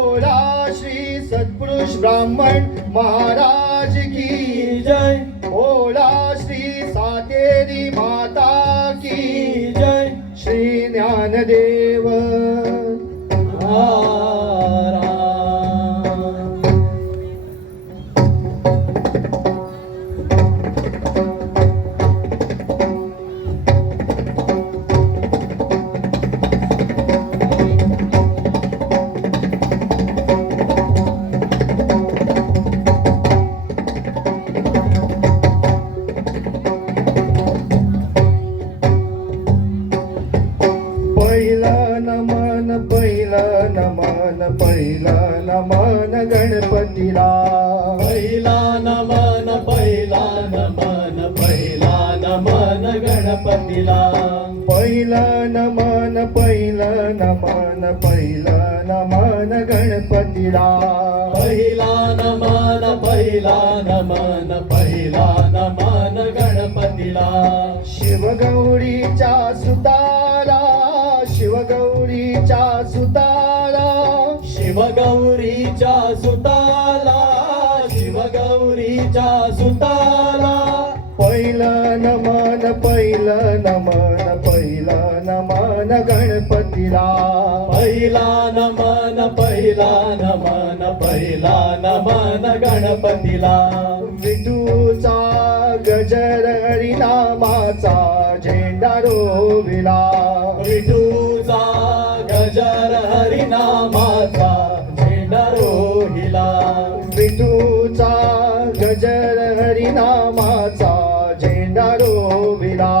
बोला श्री सत्पुरुष ब्राह्मण महाराज की जय, बोला श्री सातेरी माता की जय, श्री ज्ञानदेव महाराज. पहिला नमन गणपतीला, पहिला नमन, पहिला नमन, पहिला नमन गणपतीला. पहिला नमन, पहिला नमन, पहिला नमन गणपतीला. पहिला नमन, पहिला नमन, पहिला नमन गणपतीला. शिवगौरीच्या सुतारा, शिवगौरीच्या सुतारा, शिवगौरीच्या सुताला, शिवगौरीच्या सुताला. पहिलं नमन, पहिलं नमन, पहिलं नमन गणपतीला. पहिला नमन, पहिला नमन, पहिला नमन गणपतीला. विठूचा गजर हरिनामाचा झेंडा रोविला. विठूचा गजर हरिनामाचा झेंडा रोहिला. विठूचा गजर हरिनामाचा झेंडा रोविला.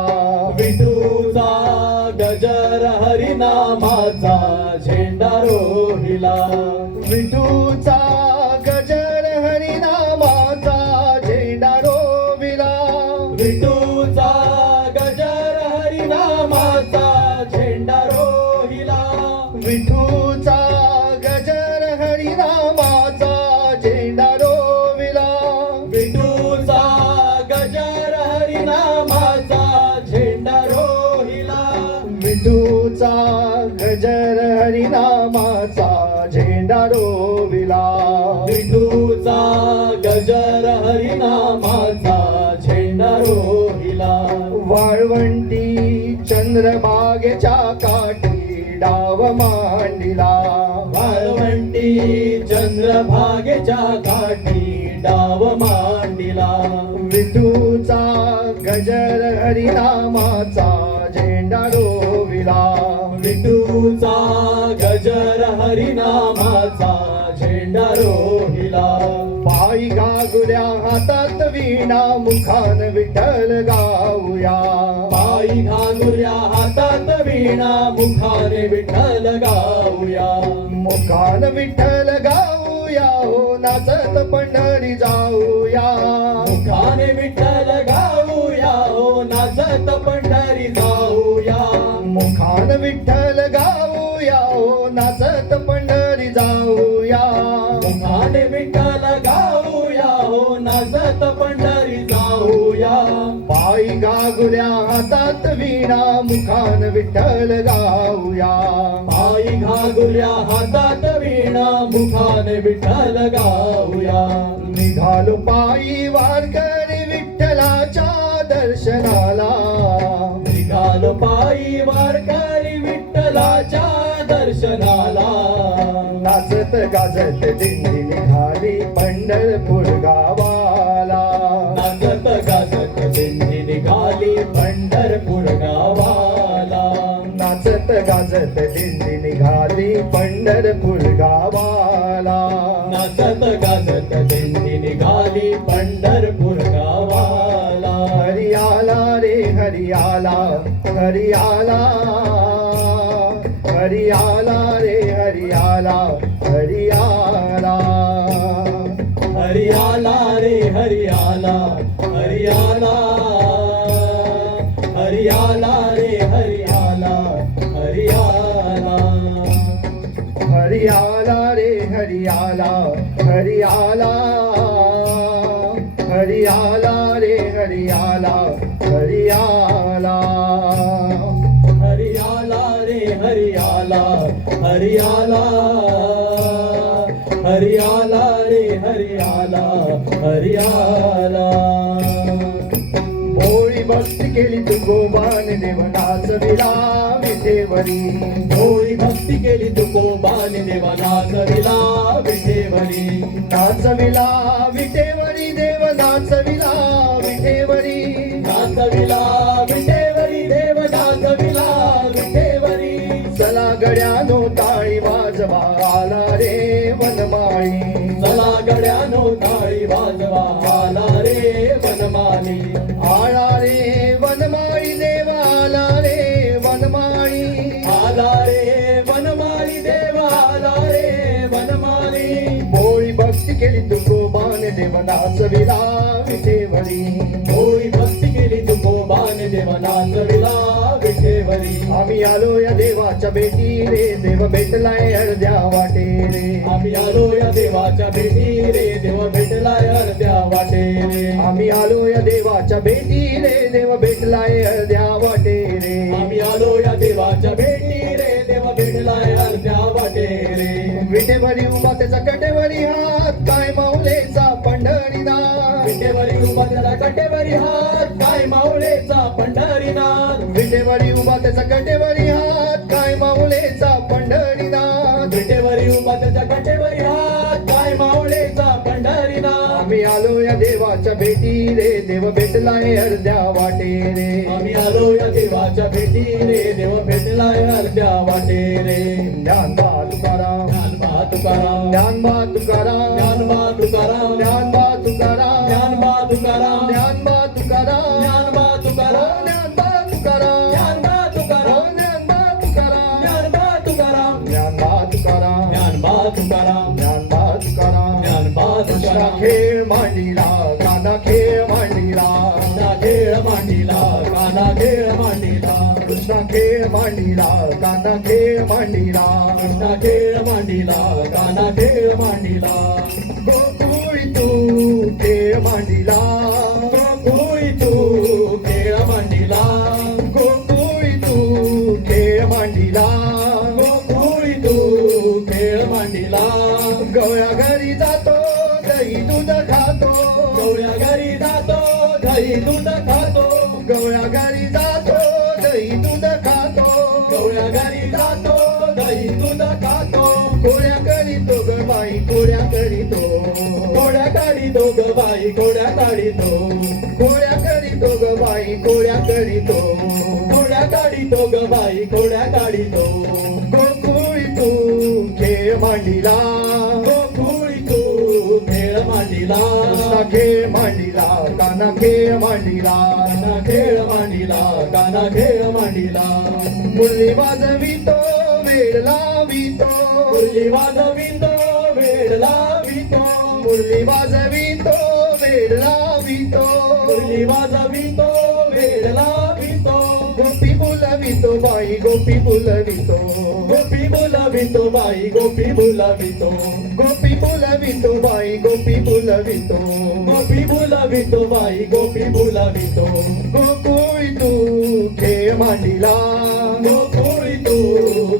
विठूचा गजर हरिनामाचा झेंडा रोहिला. विठूचा गजर हरिनामाचा झेंडा रोविला. विठूचा गजर हरिनामाचा झेंडा रोहिला. विठूचा गजर हरिनामाचा झेंडा रोविला. विठूचा गजर हरिनामाचा झेंडा रोहिला. विठूचा गजर हरिनामाचा झेंडा रोविला. विठूचा गजर हरिनामाचा झेंडा रोहिला. वाळवंटी चंद्रभागेच्या काठी डाव मांडिला. वाळवंटी चंद्रभागेच्या काठी डाव मांडिला. विठूचा गजर हरिनामाचा झेंडा रोविला. विठूचा गजर हरिनामाचा झेंडा रोहिला. पायी घागुऱ्या हातात वीणा मुखान विठ्ठल गाऊया. पायी घागुऱ्या हातात वीणा मुखाने विठ्ठल गाऊया. मुखान विठ्ठल गाऊया हो नाचत पंढरी जाऊया. मुखाने विठ्ठल गाऊया हो नाचत पंढरी जाऊया. मुखान विठ्ठल गाऊया हो नाचत पंढरी जाऊया. मुखाने विठ्ठल गाऊया हो नाचत पंढरी जाऊया. पायी घागुऱ्या हातात वीणा मुखान विठ्ठल गाऊया. पायी घागुऱ्या हातात वीणा मुखाने विठ्ठल गाऊया. निघालो पायी वारकरी विठ्ठलाच्या दर्शनाला. निघालो पायी वारकरी विठ्ठलाच्या दर्शनाला. नाचत गाजत दिंडी निघाली पंढरपूर गावाला. नाचत गाजत दिंडी निघाली पंढरपूर गावाला. नाचत गाजत दिंडी निघाली पंढरपूर गावाला. नाचत गाजत दिंडी निघाली पंढरपूर गावाला. हरियाला रे हरियाला, हरियाला, हरियाला रे हरियाला, हरियाला. हरियाला रे हरियाला, हरियाला, हरियाला रे हरियाला, हरियाला. हरियाला रे हरियाला, हरियाला, हरियाला रे हरियाला, हरियाला. हरियाला रे हरियाला, हरियाला, हरियाला रे हरियाला हरियाला. भोळी भक्ती केली तुकोबान देव नाचविला विठेवरी. भोळी भक्ती केली तुकोबान देवा नाचविला विठेवरी. नाचविला विठेवरी देव नाचविला विठेवरी. नाचविला विठेवरी देव नाचविला विठेवरी. चला गड्यानो टाळी वाजवा आला रे वनमाळी. चला गड्यानो टाळी वाजवा आला रे वनमाली. आला रे वनमाळी देव आला रे वनमाळी. आला रे वनमाली देव आला रे वनमाली. भोळी भक्ती केली तुकोबान देव नाचविला विठेवरी. भोळी भक्ती केली तुकोबान देव नाचविला विठेवरी. आम्ही आलो या देवाच्या भेटी रे देव भेटलाय अर्ध्या वाटे रे. आम्ही आलो या देवाच्या भेटी रे देव भेटलाय अर्ध्या वाटे रे. आम्ही आलो या देवाच्या भेटी रे देव भेटलाय अर्ध्या वाटे रे. आम्ही आलो या देवाच्या भेटी रे देव भेटलाय अर्ध्या वाटे रे. विठेवरी उभा त्याचा कटेवरी हात काय माऊलेचा पंढरीनाथ. विठेवरी उभा त्याला कटेवरी हात काय माऊलेचा पंढरीनाथ. विठेवरी उभा त्याचा कटेवरी हात काय माऊलेचा पंढरीनाथ. विठेवरी उभा त्याच्या कटेवरी हात काय माऊलेचा पंढरीनाथ. आम्ही आलो या देवाच्या भेटी रे देव भेटलाय अर्ध्या वाटे रे. आम्ही आलो या देवाच्या भेटी रे देव भेटलाय अर्ध्या वाटे रे. ज्ञानबा तुकाराम ज्ञानबा तुकाराम ज्ञानबा तुकाराम ज्ञानबा तुकाराम ज्ञानबा तुकाराम ज्ञानबा तुकाराम ज्ञानबा तुकाराम ज्ञानबा तुकाराम ज्ञानबा तुकाराम ज्ञानबा तुकाराम ज्ञानबा तुकाराम ज्ञानबा तुकाराम ज्ञानबा तुकाराम ज्ञानबा तुकाराम ज्ञानबा तुकाराम. ज्ञानबा कृष्णा तुकाराम. खेळ मांडीला काना खेळ मांडीला. काना खेळ मांडीला काना खेळ मांडीला. कृष्णा खेळ मांडीला काना खेळ मांडीला. कृष्णा खेळ मांडीला काना खेळ मांडीला. गोकुळी तू खेळ मांडीला. गोकुळी तू खेळ मांडीला. गोकुळी तू खेळ मांडीला. गोकुळी तू खेळ मांडीला. गवळ्या घरी जातो दही दूध खातो. गवळ्या घरी जातो दही दूध खातो. गवळ्या घरी जातो दही दूध खातो. गवळ्या घरी जातो दही दूध खातो. कोड्या करीतो ग बाई कोड्या करीतो. कोड्या काढितो ग बाई कोड्या काढितो. कोड्या करीतो ग बाई कोड्या करीतो. कोड्या काढितो ग बाई कोड्या काढितो. गोकुळी तू खेळ मांडीला. गोकुळी तू खेळ मांडीला. कृष्णा खेळ मांडीला काना खेळ मांडीला. काना खेळ मांडीला काना खेळ मांडीला. मुरली वाजवितो वेळ लावितो. मुरली वाजवितो वेळ लावितो. मुरली वाजवितो वेळ लावितो. मुरली वाजवितो वेळ लावितो. गोपी बोलवितो बाई गोपी बोलवितो. गोपी बोलावितो बाई गोपी बोलावितो. गोपी बोलवितो बाई गोपी बोलवितो. गोपी बोलावितो बाई गोपी बोलावितो. गोकुळी तू खेळ मांडीला. गोकुळी तू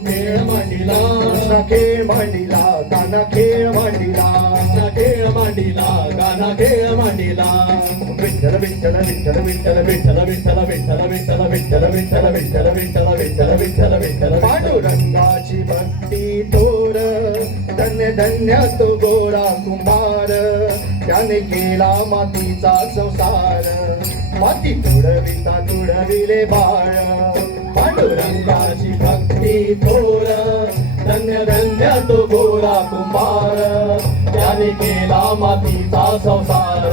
खेळ मांडीला. कृष्णा खेळ मांडीला काना खेळ मांडीला. काना खेळ मांडीला काना खेळ मांडीला. विठ्ठल विठ्ठल विठ्ठल विठ्ठल विठ्ठल विठ्ठल विठ्ठल विठ्ठल विठ्ठल विठ्ठल विठ्ठल विठ्ठल विठ्ठल विठ्ठल विठ्ठल. पांडुरंगाची भक्ती थोर धन्य धन्य तो गोरा कुंभार. त्याने केला मातीचा संसार. माती तुडविता तुडविले बाळ. पांडुरंगाची भक्ती थोर धन्य धन्य तो गोरा कुंभार. त्याने केला मातीचा संसार.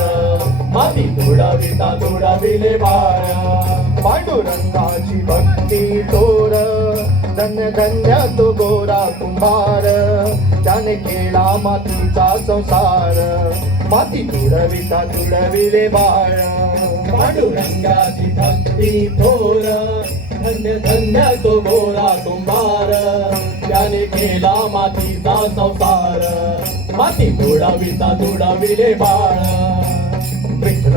माती तुडविता तुडविले बाळ. पांडुरंगाची भक्ती थोर धन्य धन्य तो गोरा कुंभार. त्याने केला मातीचा संसार. माती तुडविता तुडविले बाळ. पांडुरंगाची भक्ती थोर धन्य धन्य तो गोरा कुंभार. त्याने केला मातीचा संसार. माती तुडविता तुडविले बाळ. विठ्ठल